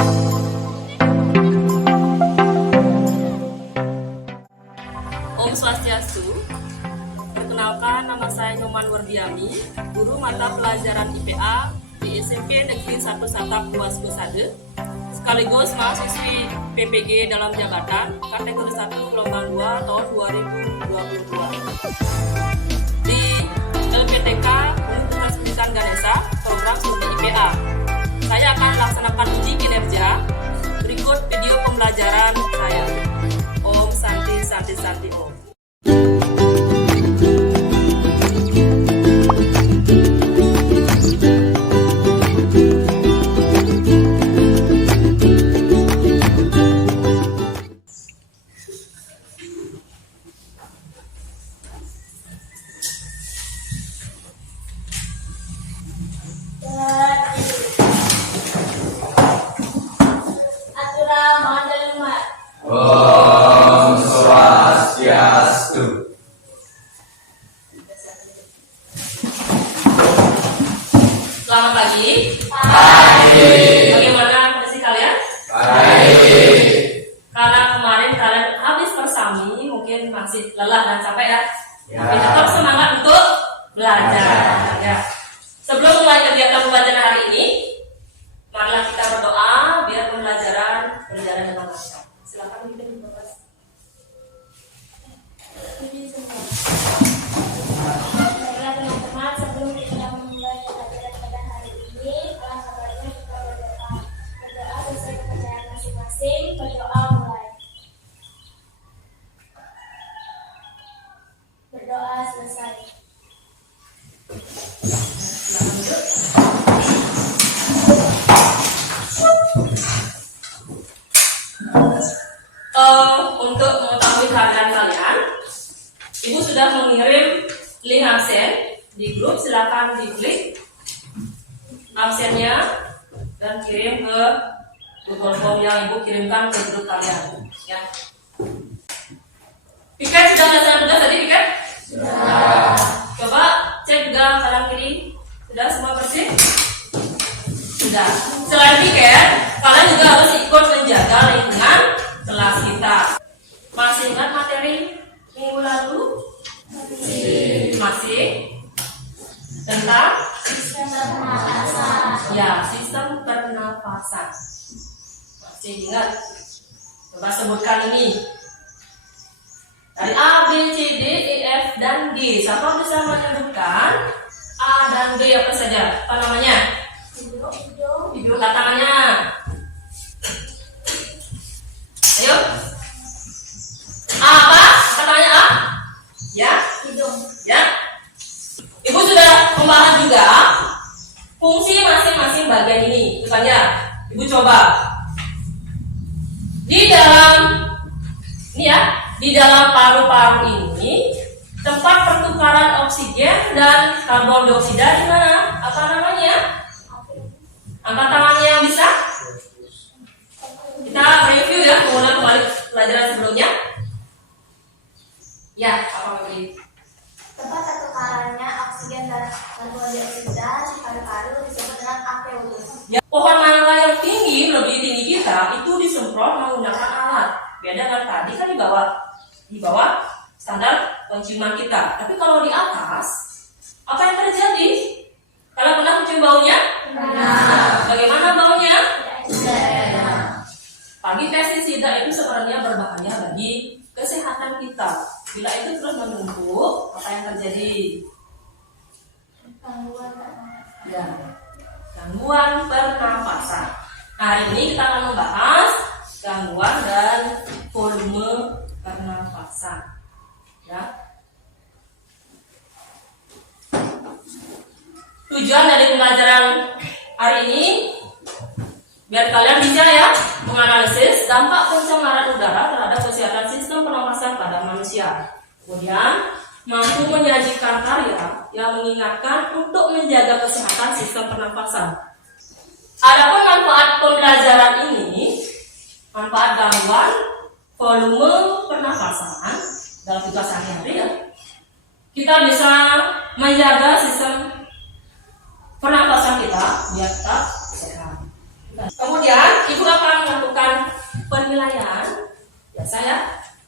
Om Swastiastu. Perkenalkan, nama saya Nyoman Wardiani, guru mata pelajaran IPA di SMP Negeri 1 Satap Luas Gosade, sekaligus mahasiswi PPG dalam jabatan kategori 1 gelombang 2 tahun 2022. Di LPTK Universitas Pendidikan Ganesha, program studi IPA. Saya akan laksanakan uji kinerja. Berikut video pembelajaran saya. Om Santi Santi Santi Om. Om Swastiastu. Selamat pagi. Pagi. Bagaimana kondisi kalian? Baik. Karena kemarin kalian habis bersami, mungkin masih lelah dan capek ya. Ya. Tapi tetap semangat untuk belajar. Ya. Sebelum mulai kegiatan pembelajaran hari ini, marilah kita berdoa biar pembelajaran berjalan dengan lancar. Silakan pimpin Bapak. Baiklah teman-teman, sebelum kita memulai pelajaran pada hari ini, alangkah baiknya kita berdoa. Berdoa sesuai kepercayaan masing-masing. Berdoa mulai. Berdoa selesai. Silakan duduk. Untuk mengetahui keadaan kalian, Ibu sudah mengirim link absen di grup. Silakan diklik absennya dan kirim ke Google Form yang Ibu kirimkan ke grup kalian. Ya. Piket sudah selesai tugas tadi, Piket? Sudah. Coba cek juga kanan kiri. Sudah semua bersih? Sudah. Selain piket, kalian juga harus ikut menjaga lingkungan kelas kita. Masih ingat materi minggu lalu? Masih? Tentang? Sistem pernapasan. Ya, sistem pernapasan. Masih ingat? Coba sebutkan ini. Dari A, B, C, D, E, F, dan G. Siapa bisa menyebutkan A dan B apa saja? Apa namanya? Hidung. Hidung, tangannya. Ayo. A apa? Katanya A? Ya? Hidung. Ya. Ibu sudah membahas juga fungsi masing-masing bagian ini. Misalnya, Ibu coba di dalam ini ya, di dalam paru-paru ini tempat pertukaran oksigen dan karbon dioksida di mana? Apa namanya? Angkat tangannya yang bisa. Kita review ya, mengulang kembali pelajaran sebelumnya. Ya, apa lagi? Tempat tertukarannya oksigen dan karbon dioksida di paru-paru disebut dengan alveolus. Ya, pohon mangga yang tinggi, lebih tinggi kita itu disemprot menggunakan alat. Beda dengan tadi kan di bawah standar penciuman kita. Tapi kalau di atas, apa yang terjadi? Kalian pernah mencium baunya? Benar. Bagaimana baunya? Tidak. Bagi pestisida itu sebenarnya berbahaya bagi kesehatan kita. Bila itu terus menumpuk, apa yang terjadi? Gangguan pernapasan. Ya, gangguan pernapasan. Hari ini kita akan membahas gangguan dan volume pernapasan. Ya. Tujuan dari pembelajaran hari ini biar kalian bisa ya menganalisis dampak pencemaran udara terhadap kesehatan sistem pernapasan pada manusia. Kemudian mampu menyajikan karya yang mengingatkan untuk menjaga kesehatan sistem pernapasan. Adapun manfaat pembelajaran ini, manfaat gangguan volume pernapasan dalam tugas sehari-hari ya, kita bisa menjaga sistem pernapasan kita biar tetap sehat. Kita Kemudian ibu akan melakukan penilaian. Biasa ya,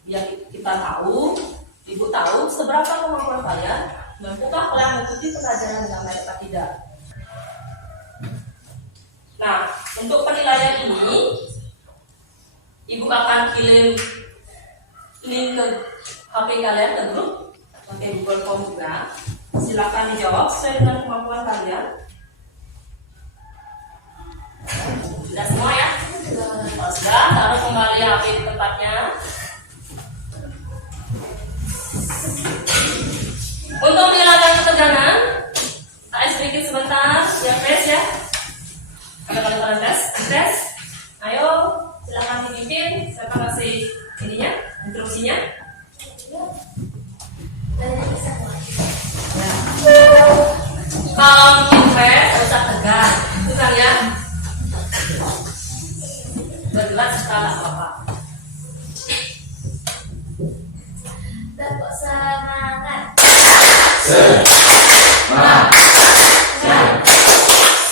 biar kita tahu, ibu tahu seberapa kemampuan kalian, mampukah kalian mengikuti pelajaran dengan baik atau tidak. Nah, untuk penilaian ini, ibu akan kirim link ke HP kalian ke grup, pakai Google Form juga. Silakan dijawab sesuai dengan kemampuan kalian. Sudah semua ya? Kalau sudah, taruh kembali HP di tempatnya. Untuk menghilangkan ketegangan, AS sedikit sebentar, ya tes ya. Ada kalian tes. Ayo, silakan dipimpin. Saya akan kasih ininya, instruksinya. Kalau bikin tes, usah tegang, itu kan ya. Bergerak sekali apa-apa. Tetap semangat.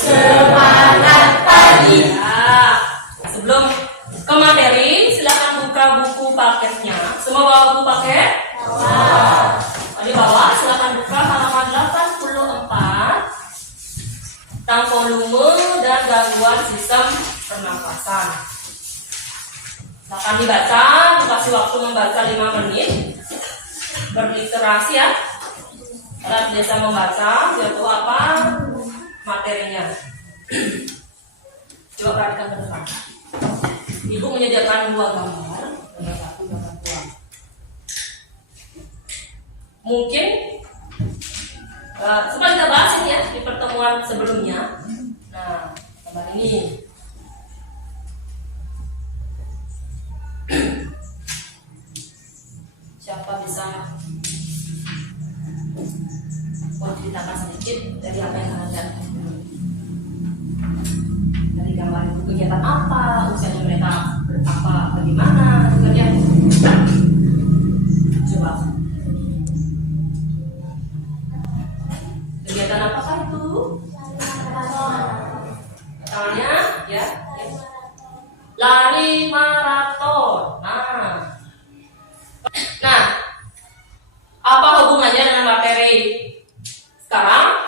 Semangat pagi. Ya. Sebelum ke materi, silakan buka buku paketnya. Semua bawa buku paket? Di bawah silakan buka halaman 84 tentang volume dan gangguan sistem pernapasan. Silakan dibaca, dikasih waktu membaca 5 menit. Berliterasi ya. Kalian biasa membaca, biar tahu apa materinya. Coba perhatikan ke depan. Ibu menyediakan 2 gambar, gambar 1, gambar 2. Mungkin coba kita bahas ini ya di pertemuan sebelumnya. Nah, gambar ini. Siapa bisa menceritakan sedikit dari apa yang kalian lihat? Dari gambar itu kegiatan apa, usianya mereka apa, bagaimana, kegiatan. Coba. Kegiatan apakah itu? Tangannya, ya. Lari maraton. Nah, apa hubungannya dengan materi sekarang?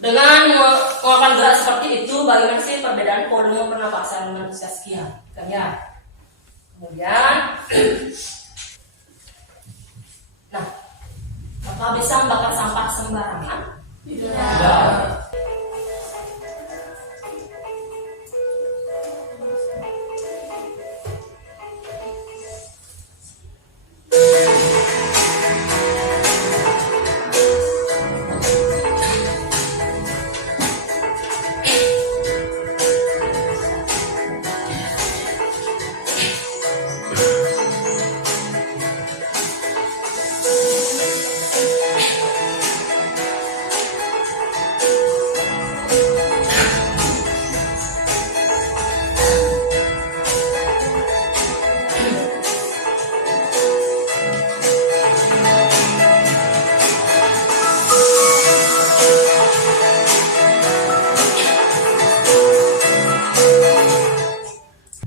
Dengan melakukan gerak seperti itu, bagaimana sih perbedaan volume pernapasan dengan usia sekian? Kan ya. Kemudian, nah, apakah bisa membakar sampah sembarangan? Tidak.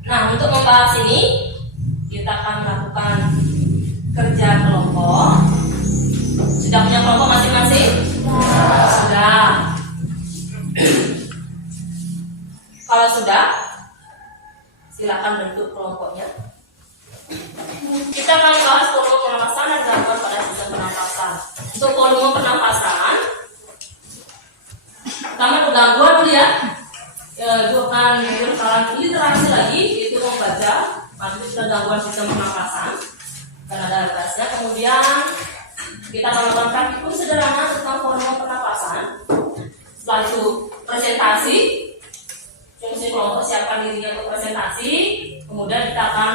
Nah, untuk membahas ini, kita akan melakukan kerja kelompok. Sudah punya kelompok masing-masing? Sudah. Kalau sudah, silakan bentuk kelompoknya. Kita akan bahas volume pernapasan dan gangguan pada sistem pernapasan. Untuk volume pernapasan, pertama gangguan dulu ya. Itu akan mengenal literasi lagi, itu membaca masuk ke gangguan sistem pernapasan dan ada atasnya. Kemudian kita akan melakukan praktikum sederhana tentang volume pernapasan. Setelah itu presentasi, fungsi kelompok siapkan dirinya untuk presentasi. Kemudian kita akan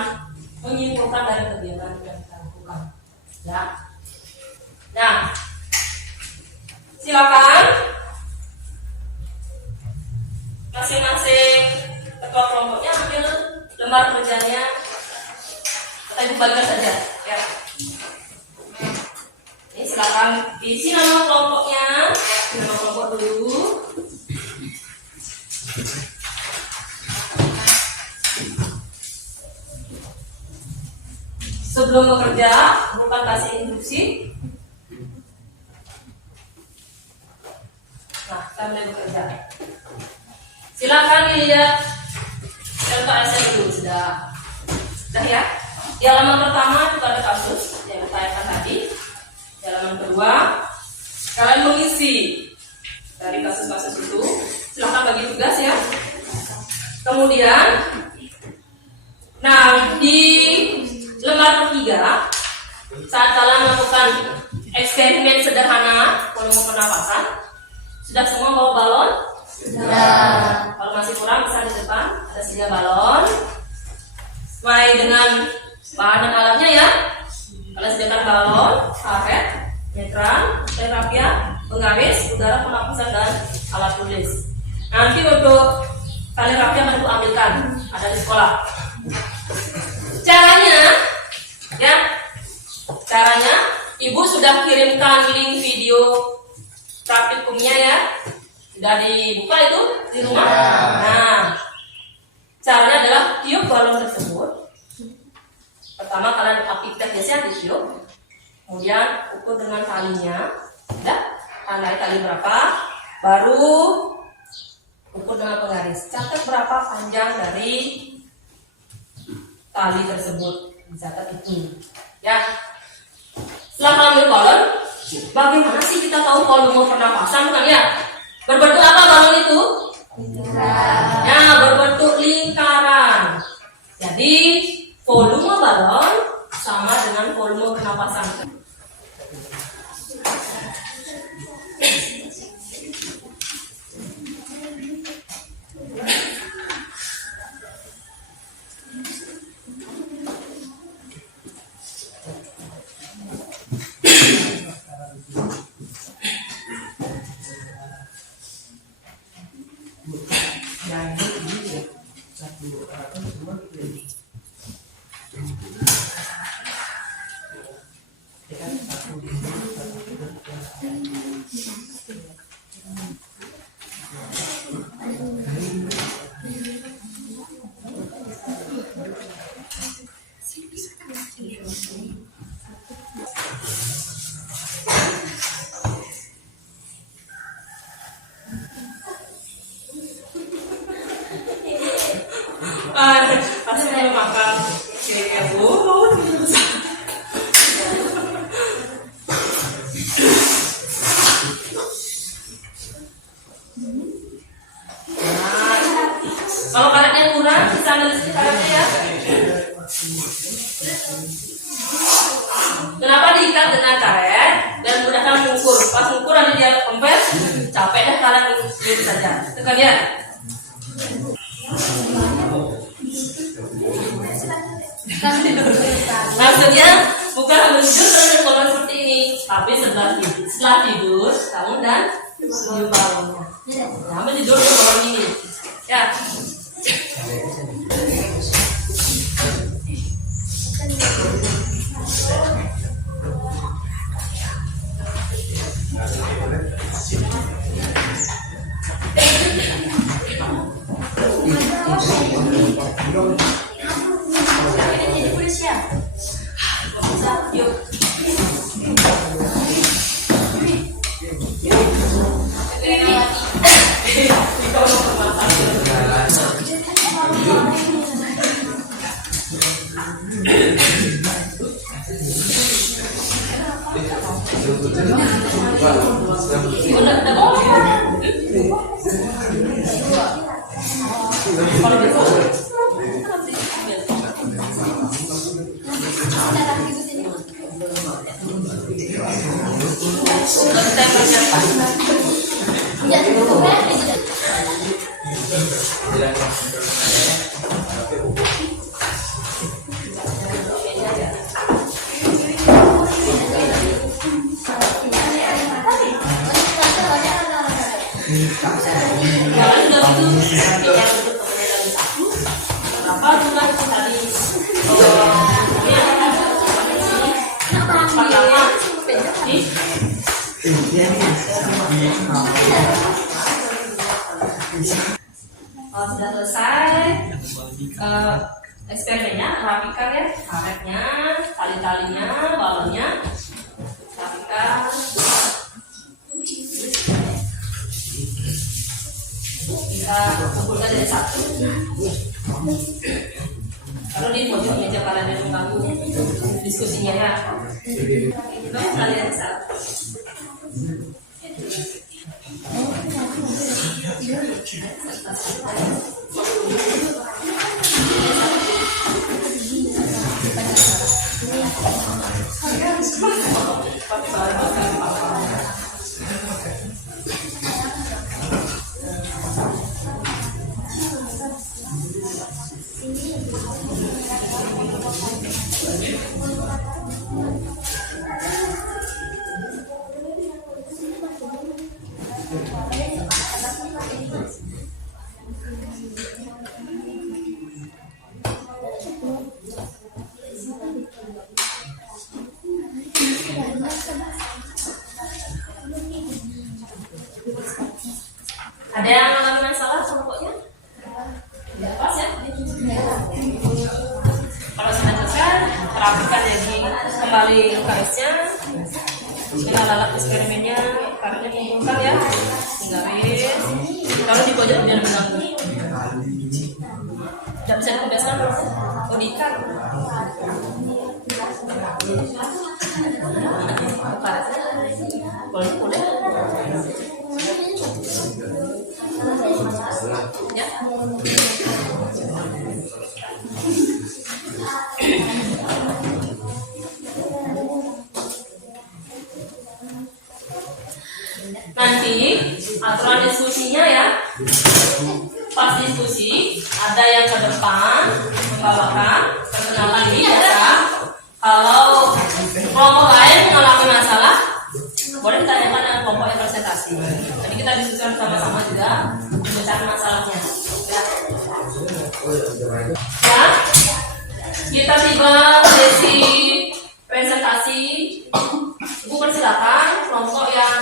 menyimpulkan dari kegiatan yang kita lakukan. Ya. Nah, silakan masing-masing ketua kelompoknya ambil lembar kerjanya atau ibu bagikan saja ya. Ini silakan isi nama kelompoknya, nama kelompok dulu. sebelum bekerja, bukan kasih instruksi. Nah, kita mulai bekerja. Silakan dilihat LKSN dulu, sudah ya. Di halaman pertama juga ada kasus yang ditanyakan tadi. Di halaman kedua, kalian mengisi dari kasus-kasus itu. Silakan bagi tugas ya. Kemudian, nah di lembar ketiga, saat kalian melakukan eksperimen sederhana volume pernapasan, sudah semua bawa balon? Sudah. Kalau masih kurang bisa di depan ada 3 balon. Sesuai dengan bahan dan alatnya ya. Kalian sediakan balon, karet, netran, terapia, penggaris, udara pernapasan dan alat tulis. Nanti untuk tali rapia akan aku ambilkan, ada di sekolah. Caranya, ibu sudah kirimkan link video praktikumnya ya. Sudah dibuka itu di rumah. Nah, caranya adalah tiup balon tersebut. Pertama kalian aktifkan biasanya ditiup, kemudian ukur dengan talinya, ya, tandai tali berapa, baru ukur dengan penggaris. Catat berapa panjang dari tali tersebut, dicatat itu, ya. Setelah ambil balon, bagaimana sih kita tahu volume pernapasan kan ya? Berbentuk apa balon itu? Lingkaran. Ya, berbentuk lingkaran. Jadi volume balon sama dengan volume pernapasan. Pasti mau makan cake ya bu. Kalau karetnya kurang, bisa ambil sedikit karetnya ya. Kenapa diikat dengan karet dan mudahkan mengukur? Pas mengukur nanti dia kempes, capek deh kalian diam saja. Tekan ya. Maksudnya bukan harus tidur terus balon seperti ini, tapi setelah tidur kamu dan tiup balonnya. Kamu tidur di balon ini, ya. Kalau sudah selesai, eksperimennya rapikan ya, karetnya, tali-talinya, balonnya, rapikan. Kita kumpulkan jadi satu. Kalau di pojok meja kalian yang mengganggu diskusinya ya, kita kalian satu. Ada yang mengalami masalah kelompoknya? Tidak pas ya? Kalau sudah selesai, rapikan lagi kembali garisnya. Kita lalap eksperimennya, karetnya kumpulkan ya, tinggalin. Kalau di pojok biar mengganggu. Tidak bisa dikembaskan, oh diikat. Boleh. Ya. Nanti aturan diskusinya ya, pas diskusi ada yang ke depan membawakan perkenalan ini biasa. Kalau kelompok lain mengalami masalah, boleh ditanyakan dengan kelompok yang presentasi. Jadi kita diskusikan sama-sama juga memecahkan masalahnya. Ya, kita tiba sesi presentasi. Ibu persilakan kelompok yang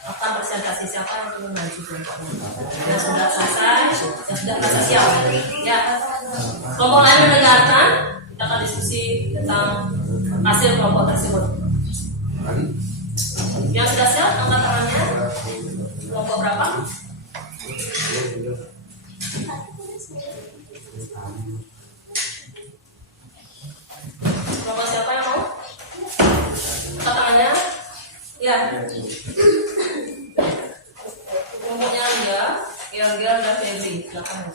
akan presentasi, siapa yang ingin maju kelompoknya? Yang sudah selesai, yang sudah merasa siap. Ya, kelompok lain mendengarkan. Kita akan diskusi tentang hasil kelompok tersebut. Yang sudah siap, angkat tangannya. Kelompok berapa? Kelompok siapa yang mau? Angkat tangannya. Ya. Kelompoknya Lia dan Febri. Silakan.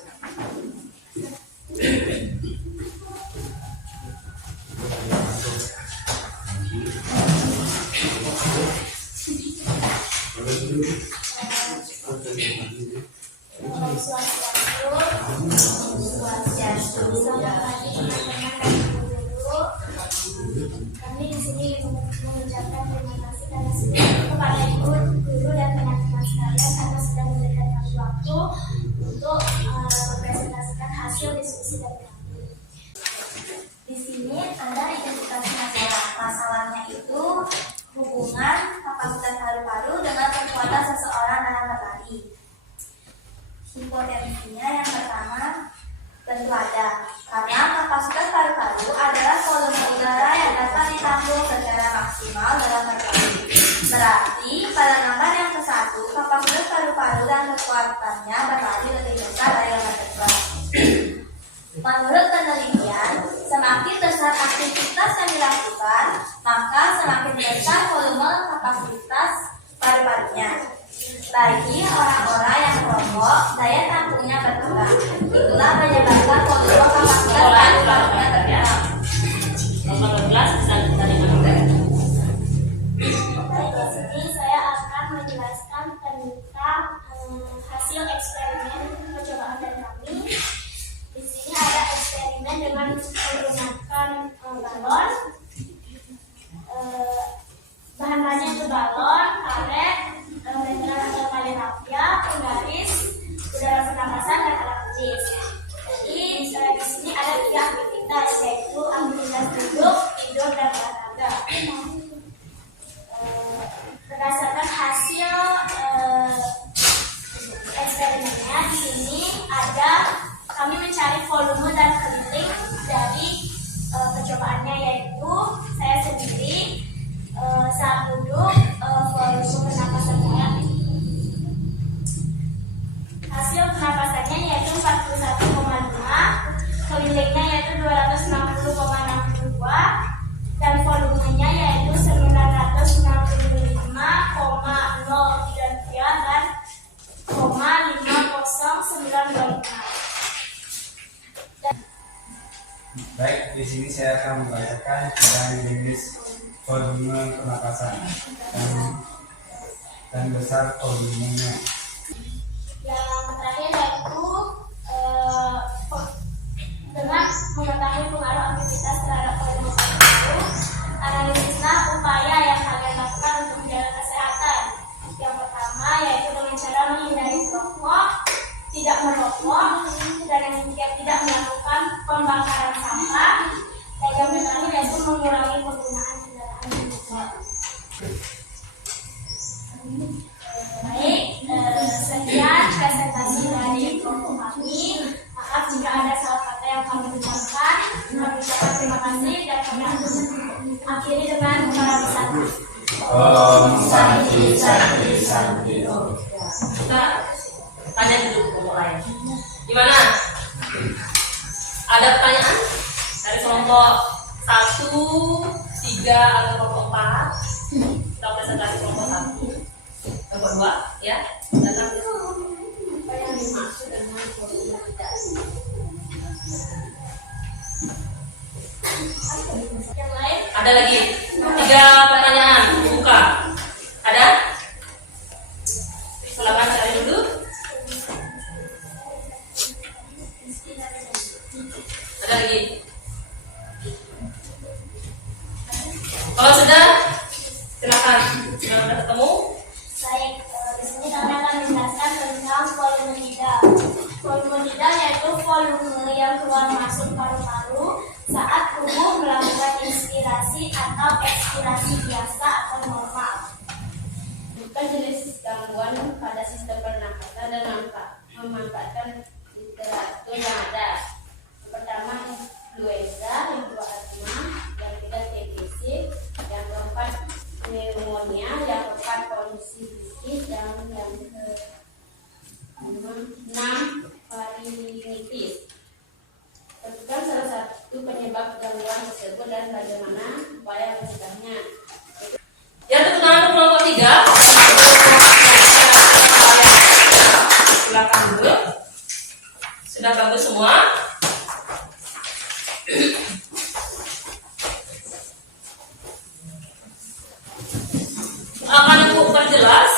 Kami di sini mengucapkan terima kasih kepada ibu, guru dan teman-teman sekalian karena sudah memberikan kami waktu untuk mempresentasikan hasil diskusi dari kami. Di sini ada identifikasi masalah. Masalahnya itu hubungan kapasitas paru-paru dengan kekuatan seseorang dalam berlari. Hipotensinya yang pertama tentu ada, karena kapasitas paru-paru adalah volume udara yang dapat ditampung secara maksimal dalam berlari. Berarti pada nomor yang ke-1, kapasitas paru-paru dan kekuatannya berlari lebih besar dari yang kedua. Menurut penelitian, semakin besar aktivitas yang dilakukan, maka semakin besar volume kapasitas paru-parunya. Bagi orang-orang yang merokok, daya tampungnya berkurang. Itulah menyebabkan volume kapasitas paru-parunya berkurang. Nomor 12 bisa kita dengar. Baik, di sini saya akan menjelaskan tentang hasil eksperimen percobaan dari kami. Di sini ada eksperimen dengan menggunakan balon. Bahan-bahannya itu balon, karet, rentetan atau tali rafia, penggaris, udara pernapasan, dan alat tulis. Jadi di sini ada 3 aktivitas, yaitu membacakan tentang jenis volume pernapasan dan besar volumenya. Yang terakhir yaitu dengan mengetahui pengaruh aktivitas terhadap volume paru-paru, analisislah upaya yang kalian lakukan untuk menjaga kesehatan. Yang pertama yaitu dengan cara menghindari merokok, tidak merokok, dan yang tidak melakukan pembakaran sampah. Dan yang terakhir yaitu mengurangi penggunaan kendaraan bermotor. Baik, sekian presentasi dari kelompok kami. Maaf jika ada salah kata yang kami ucapkan. Kami ucapkan terima kasih dan kami akhiri dengan para wisata. Om Santi Santi Santi. Kita tanya dulu kelompok lain. Gimana? Ada pertanyaan dari kelompok 1, 3 atau kelompok 4? Kita presentasi kelompok 1, kelompok 2, ya. Datang. Apa yang dimaksud dengan volume tidak? Yang lain? Ada lagi 3 pertanyaan. Buka. Ada? Silakan cari dulu. Ada lagi? Kalau sudah, silakan. Sudah ketemu? Baik, di sini kami akan menjelaskan tentang volume tidak. Volume tidak yaitu volume yang keluar masuk paru-paru saat tubuh melakukan inspirasi atau ekspirasi biasa atau normal. Bukan jenis gangguan pada sistem pernapasan dan memanfaatkan literatur yang ada. Yang pertama influenza, yang kedua asma, yang ketiga TBC, yang keempat pneumonia, yang keempat polusi bisnis, dan yang keenam faringitis. Tentukan salah satu penyebab gangguan tersebut dan bagaimana upaya mencegahnya. Ya, tepuk tangan untuk kelompok 3. Silakan dulu. Sudah bagus semua. Akan aku perjelas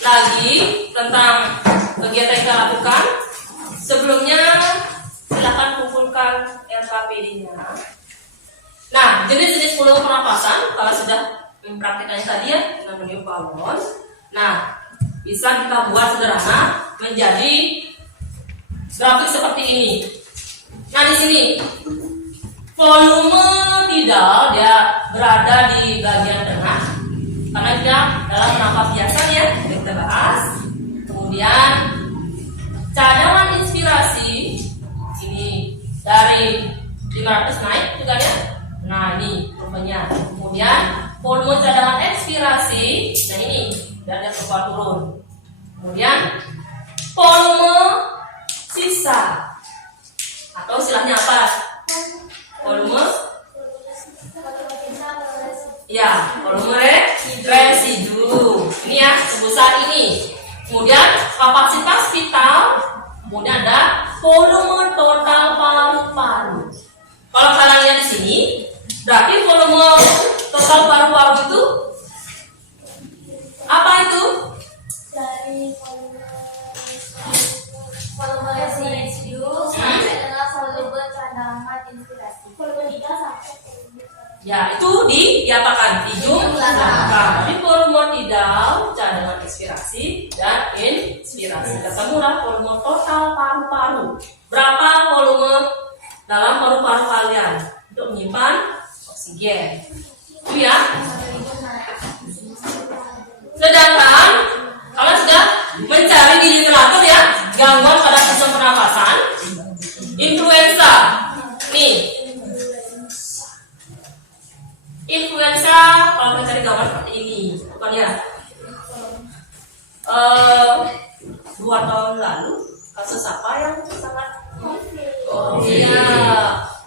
lagi tentang kegiatan yang kita lakukan. Sebelumnya silakan kumpulkan LKPD-nya. Nah, jenis-jenis volume pernapasan kalau sudah mempraktikannya tadi ya dengan meniup balon. Nah, bisa kita buat sederhana menjadi grafik seperti ini. Nah, di sini volume tidal dia berada di bagian tengah karena dia dalam nafas biasa ya kita bahas. Kemudian cadangan inspirasi ini dari 500 naik juga ya. Nah, ini rupanya. Kemudian volume cadangan ekspirasi, nah ini dari keluar turun. Kemudian volume sisa atau istilahnya apa? Volume ya, volume residu. Ini ya, sebesar ini. Kemudian kapasitas vital, kemudian ada volume total paru-paru. Kalau kalian lihat di sini, berarti volume total paru-paru itu apa itu? Dari volume residu sampai dengan volume cadangan inspirasi. Volume tidak sampai Ya, itu diapakan? Dijumlahkan. Jadi volume tidal, cadangan ekspirasi, dan inspirasi. Ketemulah volume total paru-paru. Berapa volume dalam paru-paru kalian untuk menyimpan oksigen? Itu ya. Sedangkan kalian sudah mencari gigi teratur ya, gangguan pada sistem pernapasan, influenza. Nih. Influenza kalau kita cari gambar seperti ini, bukan ya? 2 tahun lalu kasus apa yang sangat iya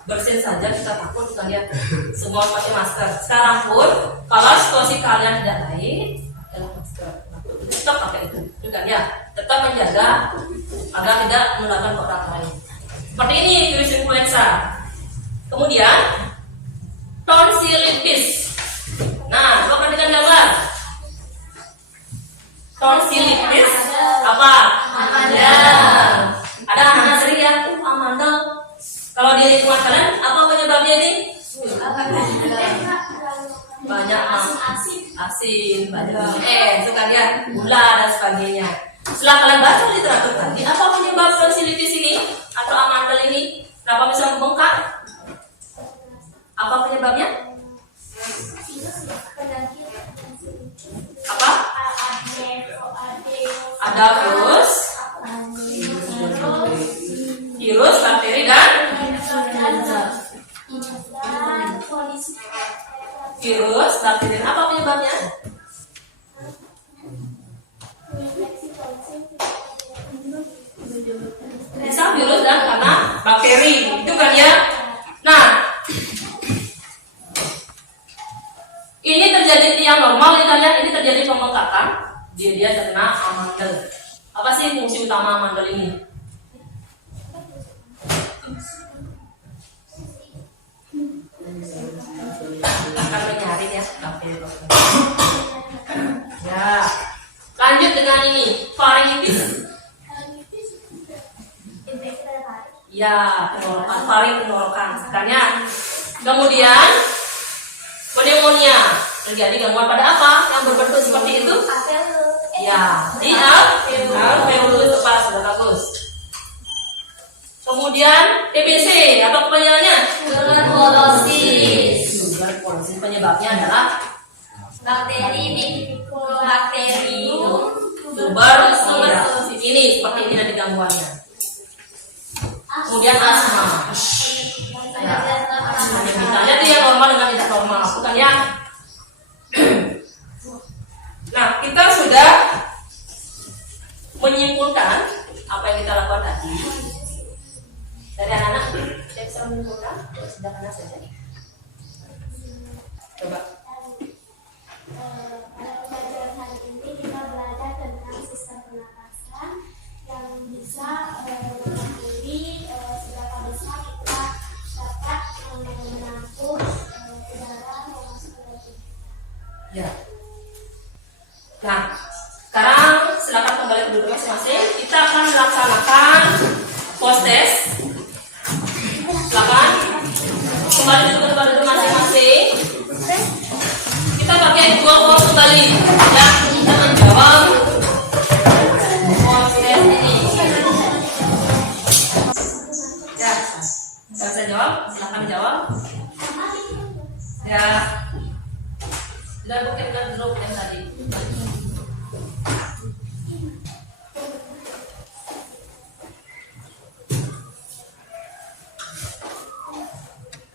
bersin saja kita takut kita lihat semua pakai masker. Sekarang pun kalau situasi kalian tidak baik, dalam masker tetap pakai itu, juga ya. Tetap menjaga agar tidak menularkan ke orang lain. Seperti ini virus influenza. Kemudian tonsilitis apa? Amandel. Ada anak sering ya, amandel. Kalau di lingkungan kalian apa penyebabnya ini? Banyak asin, banyak itu kan ya, gula dan sebagainya. Setelah kalian baca literatur tadi, apa penyebab tonsilitis ini atau amandel ini? Kenapa bisa membengkak? Apa penyebabnya? Apa? Ada virus, bakteri dan virus, bakteri. Apa penyebabnya? Bisa virus dan karena bakteri, itu kan ya. Nah, ini terjadi yang normal ya kalian. Ini terjadi pembengkakan. Dia terkena amandel. Apa sih fungsi utama amandel ini? Akan menyaring ya bakteri. Ya, lanjut dengan ini faringitis. Ya, tenggorokan, faring tenggorokan. Makanya kemudian pneumonia terjadi gangguan pada apa yang berbentuk seperti itu? Ya, di alveolus tepat, sudah bagus. Kemudian TBC apa kepanjangannya? Tuberkulosis. Tuberkulosis penyebabnya adalah Bacterium tuberculosis. Ini seperti ini nanti gangguannya. Kemudian asma. Ya. Misalnya itu yang normal dengan tidak normal, bukan ya? Nah, kita sudah menyimpulkan apa yang kita lakukan tadi. Dari anak-anak, saya bisa menyimpulkan. Sudah anak saja. Coba. Pada pembelajaran hari ini kita belajar tentang sistem pernapasan yang bisa mengakhiri seberapa besar kita dapat menampung udara yang masuk ke dalam tubuh kita. Ya. Nah, sekarang silakan kembali ke duduk masing-masing. Kita akan melaksanakan post test. Silakan kembali duduk ke tempat duduk masing-masing. Kita pakai dua post kembali. Ya, kita menjawab post test ini. Ya, bisa jawab. Silakan jawab. Ya. Sudah bukan grup yang tadi.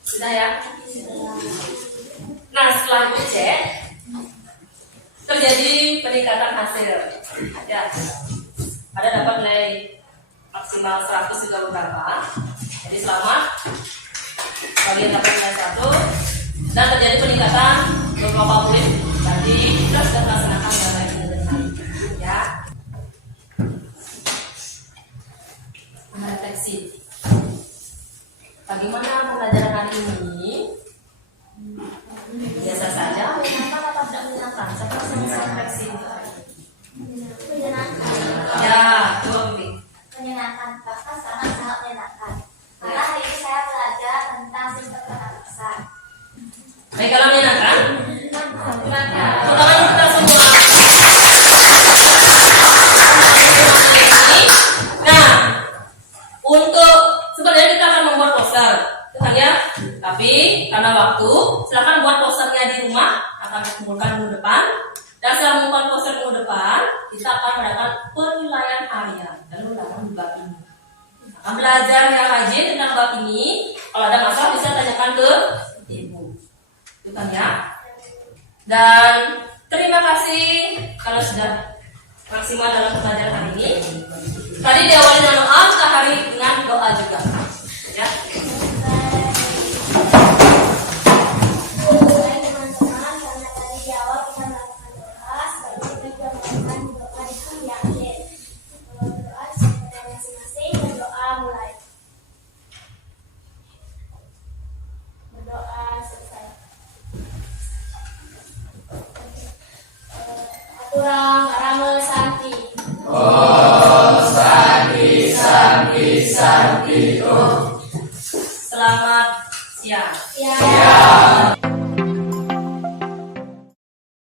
Sudah ya? Nah, setelah dicek terjadi peningkatan hasil. Ya. Ada dapat nilai maksimal 100 juga beberapa. Jadi selamat bagi yang dapat nilai 1 dan terjadi peningkatan beberapa poin. Tadi kita sudah melaksanakan nilai ya. Refleksi. Bagaimana pembelajaran hari ini? Biasa saja, menyenangkan atau tidak menyenangkan? Siapa yang bisa refleksi? Menyenangkan. Ya, coba Bibi. Menyenangkan, bahkan sangat menyenangkan. Karena hari ini saya belajar tentang sistem pernapasan. Baik, kalau menyenangkan? Ya, pertama kita semua. Nah, untuk sebenarnya kita akan membuat poster, kan ya? Tapi karena waktu, silakan buat posternya di rumah, akan dikumpulkan minggu depan. Dan setelah membuat poster minggu depan, kita akan melakukan penilaian harian dan menggunakan bab ini. Akan belajar yang rajin tentang bab ini. Kalau ada masalah bisa tanyakan ke ibu, itu kan ya? Dan terima kasih kalau sudah maksimal dalam pelajaran hari ini. Tadi diawali dengan doa, kita hari dengan doa juga. Ya. Baik teman-teman, karena tadi di awal kita melakukan doa, selanjutnya kita melakukan doa di hari akhir. Doa secara masing-masing dan doa mulai. Berdoa selesai. kurang Rame Santi. Om